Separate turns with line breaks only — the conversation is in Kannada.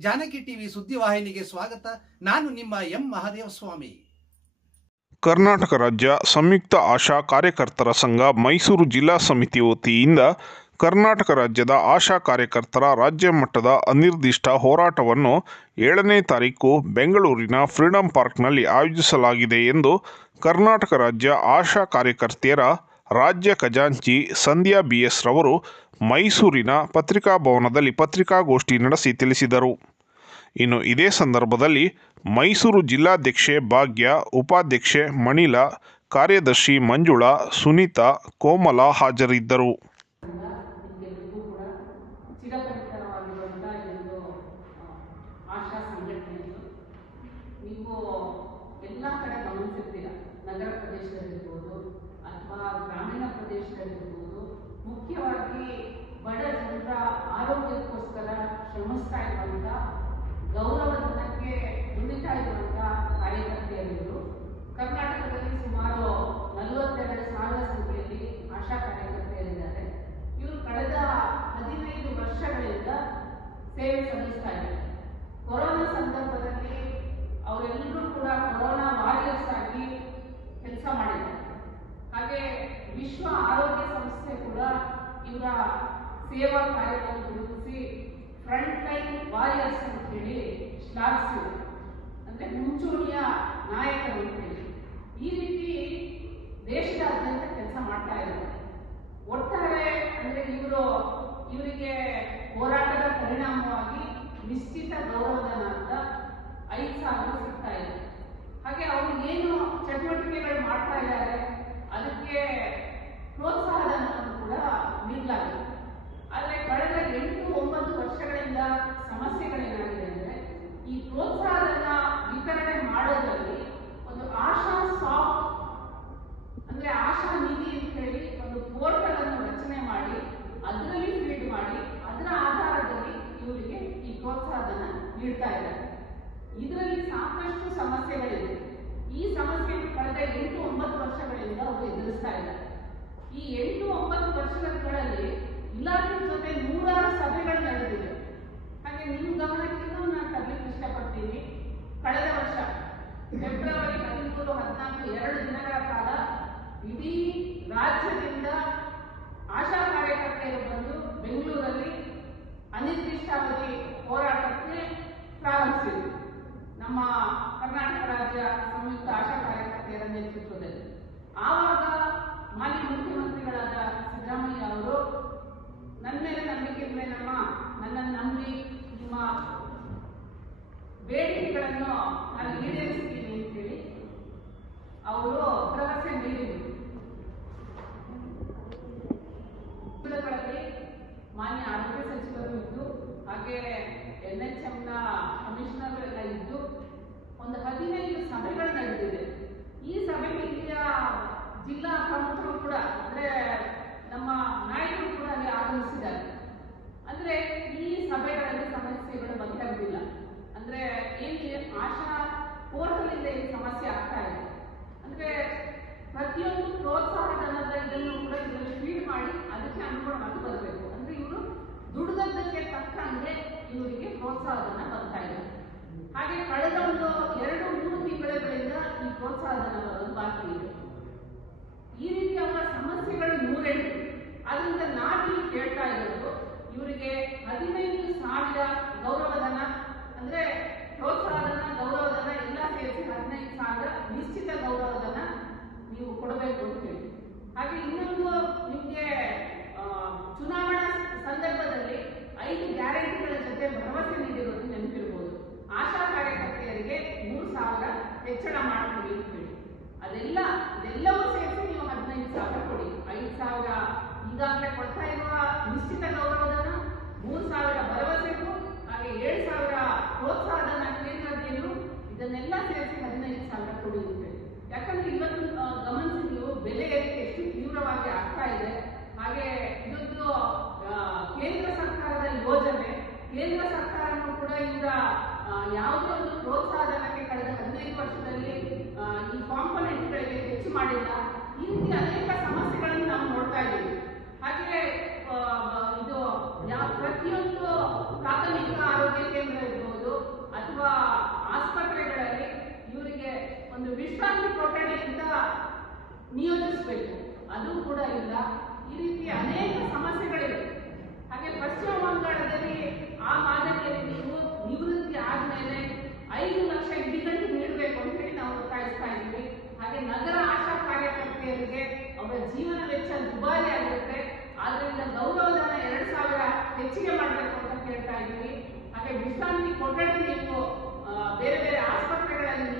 ಜಾನಕಿ ಟಿವಿ ಸುದ್ದಿವಾಹಿನಿಗೆ ಸ್ವಾಗತ. ನಾನು ನಿಮ್ಮ ಎಂ ಮಹಾದೇವ ಸ್ವಾಮಿ
ಕರ್ನಾಟಕ ರಾಜ್ಯ ಸಂಯುಕ್ತ ಆಶಾ ಕಾರ್ಯಕರ್ತರ ಸಂಘ ಮೈಸೂರು ಜಿಲ್ಲಾ ಸಮಿತಿ ವತಿಯಿಂದ ಕರ್ನಾಟಕ ರಾಜ್ಯದ ಆಶಾ ಕಾರ್ಯಕರ್ತರ ರಾಜ್ಯ ಮಟ್ಟದ ಅನಿರ್ದಿಷ್ಟ ಹೋರಾಟವನ್ನು ಏಳನೇ ತಾರೀಕು ಬೆಂಗಳೂರಿನ ಫ್ರೀಡಂ ಪಾರ್ಕ್ನಲ್ಲಿ ಆಯೋಜಿಸಲಾಗಿದೆ ಎಂದು ಕರ್ನಾಟಕ ರಾಜ್ಯ ಆಶಾ ಕಾರ್ಯಕರ್ತೆಯರ ರಾಜ್ಯ ಖಜಾಂಚಿ ಸಂಧ್ಯಾ ಬಿ ಎಸ್ ರವರು ಮೈಸೂರಿನ ಪತ್ರಿಕಾಭವನದಲ್ಲಿ ಪತ್ರಿಕಾಗೋಷ್ಠಿ ನಡೆಸಿ ತಿಳಿಸಿದರು. ಇನ್ನು ಇದೇ ಸಂದರ್ಭದಲ್ಲಿ ಮೈಸೂರು ಜಿಲ್ಲಾಧ್ಯಕ್ಷೆ ಭಾಗ್ಯ, ಉಪಾಧ್ಯಕ್ಷೆ ಮಣಿಲ, ಕಾರ್ಯದರ್ಶಿ ಮಂಜುಳಾ, ಸುನೀತಾ, ಕೋಮಲ ಹಾಜರಿದ್ದರು.
ನಗರ ಪ್ರದೇಶದಲ್ಲಿರ್ಬೋದು ಅಥವಾ ಗ್ರಾಮೀಣ ಪ್ರದೇಶದಲ್ಲಿರ್ಬೋದು. ಕರ್ನಾಟಕದಲ್ಲಿ ಸುಮಾರು ನಲವತ್ತೆರಡು ಸಾವಿರ ಸಂಖ್ಯೆಯಲ್ಲಿ ಆಶಾ ಕಾರ್ಯಕರ್ತೆಯರಿದ್ದಾರೆ. ಇವರು ಕಳೆದ ಹದಿನೈದು ವರ್ಷಗಳಿಂದ ಸೇವೆ ಸಲ್ಲಿಸ್ತಾ ಇದ್ದಾರೆ. ಕೊರೋನಾ ಸಂದರ್ಭದಲ್ಲಿ ಅವರೆಲ್ಲರೂ ಕೂಡ ಕೊರೋನಾ ವಾರಿಯರ್ಸ್ ಆಗಿ ಕೆಲಸ ಮಾಡಿದ್ದಾರೆ. ಹಾಗೆ ವಿಶ್ವ ಆರೋಗ್ಯ ಸಂಸ್ಥೆ ಕೂಡ ಇವರ ಸೇವಾ ಕಾರ್ಯವನ್ನು ಗುರುತಿಸಿ ಫ್ರಂಟ್ ಲೈನ್ ವಾರಿಯರ್ಸ್ ಅಂತ ಹೇಳಿ ಶ್ಲಾಘಿಸಿದರು ಅಂದ್ರೆ ಮುಂಚೂಣಿಯ ನಾಯಕರು ಅಂತ ಹೇಳಿ. ಈ ರೀತಿ ದೇಶದಾದ್ಯಂತ ಕೆಲಸ ಮಾಡ್ತಾ ಇದ್ದಾರೆ. ಒಟ್ಟಾರೆ ಅಂದ್ರೆ ಇವರು ಇವರಿಗೆ ಹೋರಾಟದ ಪರಿಣಾಮವಾಗಿ ನಿಶ್ಚಿತ ಗೌರವಧನ ಅಂತ ಐದು ಸಾವಿರ ಸಿಗ್ತಾ ಇದೆ. ಹಾಗೆ ಅವರು ಏನು ಚಟುವಟಿಕೆಗಳು ಮಾಡ್ತಾ ಇದ್ದಾರೆ, ಅದಕ್ಕೆ ಪ್ರೋತ್ಸಾಹಧನವನ್ನು ಕೂಡ ನೀಡಲಾಗಿದೆ. ಆದರೆ ಕಳೆದ ಎಂಟು ಒಂಬತ್ತು ವರ್ಷಗಳಿಂದ ಸಮಸ್ಯೆಗಳೇನಾಗಿದೆ ಅಂದರೆ ಈ ಪ್ರೋತ್ಸಾಹಧನ ವಿತರಣೆ ಮಾಡೋದ್ರಲ್ಲಿ ಒಂದು ಆಶಾ ಸಾಫ್ಟ್ ಅಂದ್ರೆ ಆಶಾ ನಿಧಿ ಅಂತ ಹೇಳಿ ಒಂದು ಪೋರ್ಟಲ್ ಅನ್ನು ರಚನೆ ಮಾಡಿ ಅದರಲ್ಲಿ ಫೀಡ್ ಮಾಡಿ ಅದರ ಆಧಾರದಲ್ಲಿ ಇವರಿಗೆ ಈ ಪ್ರೋತ್ಸಾಹಧನ ನೀಡ್ತಾ ಇದ್ದಾರೆ. ಇದರಲ್ಲಿ ಸಾಕಷ್ಟು ಸಮಸ್ಯೆಗಳಿವೆ ಈ ಸಮಸ್ಯೆ ಕಳೆದ ಎಂಟು ಒಂಬತ್ತು ವರ್ಷಗಳಿಂದ ಅವರು ಎದುರಿಸ್ತಾ ಇದ್ದಾರೆ. ಈ ಎಂಟು ಒಂಬತ್ತು ವರ್ಷಗಳಲ್ಲಿ ಇಲಾಖೆ ಜೊತೆ ನೂರಾರು ಸಭೆಗಳು ನಡೆದಿವೆ ಹಾಗೆ ನಿಮ್ಮ ಗಮನಕ್ಕೆ ಇನ್ನೊಂದು ನಾನು ತರಲಿಕ್ಕೆ ಇಷ್ಟಪಡ್ತೀನಿ. ಕಳೆದ ವರ್ಷ, ಫೆಬ್ರವರಿ ನಮ್ಮ ಕರ್ನಾಟಕ ರಾಜ್ಯ ಸಂಯುಕ್ತ ಆಶಾ ಕಾರ್ಯಕರ್ತೆಯರ ನೇತೃತ್ವದಲ್ಲಿ. ಆವಾಗ ಮಾಜಿ ಮುಖ್ಯಮಂತ್ರಿಗಳಾದ ಸಿದ್ದರಾಮಯ್ಯ ಅವರು ನನ್ನ ಮೇಲೆ ನಂಬಿಕೆ ಇದ್ರೆ ನಮ್ಮ ನನ್ನನ್ನು ನಂಬಿ ನಿಮ್ಮ ಬೇಡಿಕೆಗಳನ್ನು ನಾನು ಈಡೇರಿಸ್ತೀನಿ ಅಂತೇಳಿ ಅವರು ಭರವಸೆ ನೀಡಿದರು ದಿನಗಳಲ್ಲಿ ಮಾನ್ಯ ಆರೋಗ್ಯ ಸಚಿವರು ಇದ್ದು ಹಾಗೆ ಎನ್ ಎಚ್ ಎಂನ ಕಮಿಷನರ್ ಎಲ್ಲ ಇದ್ದು ಒಂದು ಹದಿನೈದು ಸಭೆಗಳು ನಡೆದಿದೆ ಈ ಸಭೆಗೆ ಇಲ್ಲಿಯ ಜಿಲ್ಲಾ ಪ್ರಮುಖರು ಕೂಡ ಅಂದ್ರೆ ನಮ್ಮ ನಾಯಕರು ಕೂಡ ಅಲ್ಲಿ ಆಗಮಿಸಿದ್ದಾರೆ ಅಂದ್ರೆ ಈ ಸಭೆಗಳಲ್ಲಿ ಸಮಸ್ಯೆಗಳು ಬಗೆಹರಿದಿಲ್ಲ ಅಂದ್ರೆ ಏನಿದೆ ಆಶಾ ಪೋರ್ಟಲ್ ಇಂದ ಈ ಸಮಸ್ಯೆ ಆಗ್ತಾ ಇದೆ ಅಂದ್ರೆ ಪ್ರತಿಯೊಂದು ಪ್ರೋತ್ಸಾಹಧನದ ಇದನ್ನು ಕೂಡ ಇದರಲ್ಲಿ ಫೀಡ್ ಮಾಡಿ ಅದಕ್ಕೆ ಅನುಗುಣವಾಗಿ ಬರಬೇಕು ಅಂದ್ರೆ ಇವರು ದುಡಿದದ್ದಕ್ಕೆ ತಕ್ಕಂಗೆ ಇವರಿಗೆ ಪ್ರೋತ್ಸಾಹಧನ ಬರ್ತಾ ಇದೆ. ಹಾಗೆ ಕಳೆದ ಒಂದು ಎರಡು ಮೂರು ತಿಂಗಳುಗಳಿಂದ ಈ ಪ್ರೋತ್ಸಾಹಧನ ಬರೋದು ಬಾಕಿ ಇದೆ. ಈ ರೀತಿ ಸಮಸ್ಯೆಗಳು ನೂರೆಂಟು ಅದರಿಂದ ನಾವಿಲ್ಲಿ ಕೇಳ್ತಾ ಇರೋದು, ಇವರಿಗೆ ಹದಿನೈದು ಸಾವಿರ ಗೌರವಧನ, ಅಂದ್ರೆ ಪ್ರೋತ್ಸಾಹಧನ, ಗೌರವಧನ ಎಲ್ಲ ಸೇರಿಸಿ ಹದಿನೈದು ಸಾವಿರ ನಿಶ್ಚಿತ ಗೌರವಧನ ನೀವು ಕೊಡಬೇಕು ಅಂತ ಹೇಳಿ. ಹಾಗೆ ಇನ್ನೊಂದು ನಿಮಗೆ ಚುನಾವಣಾ ಸಂದರ್ಭದಲ್ಲಿ ಐದು ಗ್ಯಾರಂಟಿಗಳ ಜೊತೆ ಭರವಸೆ ನೀಡಿರೋದು ನೆನಪಿರ್ಬೋದು ಆಶಾ ಕಾರ್ಯಕರ್ತೆಯರಿಗೆ ಮೂರು ಸಾವಿರ ಹೆಚ್ಚಳ ಮಾಡ್ತೀವಿ ಅಂತ ಹೇಳಿ ಅದೆಲ್ಲ ಇದೆಲ್ಲವೂ ಸೇರಿಸಿ ನೀವು ಹದಿನೈದು ಸಾವಿರ ಕೊಡಿ ಐದು ಸಾವಿರ ಈಗಾಗಲೇ ಕೊಡ್ತಾ ಇರುವ ನಿಶ್ಚಿತ ಗೌರವಧನ ಮೂರು ಸಾವಿರ ಭರವಸೆಗೂ ಹಾಗೆ ಏಳು ಸಾವಿರ ಪ್ರೋತ್ಸಾಹಧನ ಕೇಂದ್ರದ್ದೇನು ಇದನ್ನೆಲ್ಲ ಸೇರಿಸಿ ಹದಿನೈದು ಸಾವಿರ ಕೊಡಿ ಅಂತ ಹೇಳಿ ಯಾಕಂದ್ರೆ ಇವತ್ತು ಆ, ಗಮನಿಸಿ ನೀವು ಬೆಲೆ ಏರಿಕೆ ಎಷ್ಟು ತೀವ್ರವಾಗಿ ಆಗ್ತಾ ಇದೆ ಹಾಗೆ ಇದೊಂದು ಆ, ಕೇಂದ್ರ ಸರ್ಕಾರದ ಯೋಜನೆ ಕೇಂದ್ರ ಸರ್ಕಾರನೂ ಕೂಡ ಇವರ ಆ, ಯಾವುದೇ ಒಂದು ಪ್ರೋತ್ಸಾಹಧನಕ್ಕೆ ಕಳೆದ ಹದಿನೈದು ವರ್ಷದಲ್ಲಿ ಈ ಕಾಂಪೊನೆಂಟ್ಗಳಿಗೆ ಹೆಚ್ಚು ಮಾಡಿಲ್ಲ. ಈ ರೀತಿ ಅನೇಕ ಸಮಸ್ಯೆಗಳನ್ನು ನಾವು ನೋಡ್ತಾ ಇದ್ದೀವಿ ಹಾಗೆ ಆ, ಇದು ಯಾವ ಪ್ರತಿಯೊಂದು ಪ್ರಾಥಮಿಕ ಆರೋಗ್ಯ ಕೇಂದ್ರ ಇರ್ಬೋದು ನಿಯೋಜಿಸಬೇಕು ಅದು ಕೂಡ ಇಲ್ಲ ಈ ರೀತಿ ಅನೇಕ ಸಮಸ್ಯೆಗಳಿವೆ ಹಾಗೆ ಪಶ್ಚಿಮ ಬಂಗಾಳದಲ್ಲಿ ಆ ಮಾದರಿಯಲ್ಲಿ ನೀವು ನಿವೃತ್ತಿ ಆದ್ಮೇಲೆ ಐದು ಲಕ್ಷ ಇಡಿಗಂಟು ನೀಡಬೇಕು ಅಂತ ಹೇಳಿ ನಾವು ಒತ್ತಾಯಿಸ್ತಾ ಇದ್ದೀವಿ ಹಾಗೆ ನಗರ ಆಶಾ ಕಾರ್ಯಕರ್ತೆಯರಿಗೆ ಅವರ ಜೀವನ ವೆಚ್ಚ ದುಬಾರಿ ಆಗಿರುತ್ತೆ ಆದ್ರಿಂದ ಗೌರವಧನ ಎರಡ್ ಸಾವಿರ ಹೆಚ್ಚಿಗೆ ಮಾಡಬೇಕು ಅಂತ ಕೇಳ್ತಾ ಇದ್ದೀವಿ ಹಾಗೆ ವಿಶ್ರಾಂತಿ ಕೊಠಡಿ ನೀವು ಬೇರೆ ಬೇರೆ ಆಸ್ಪತ್ರೆಗಳಲ್ಲಿ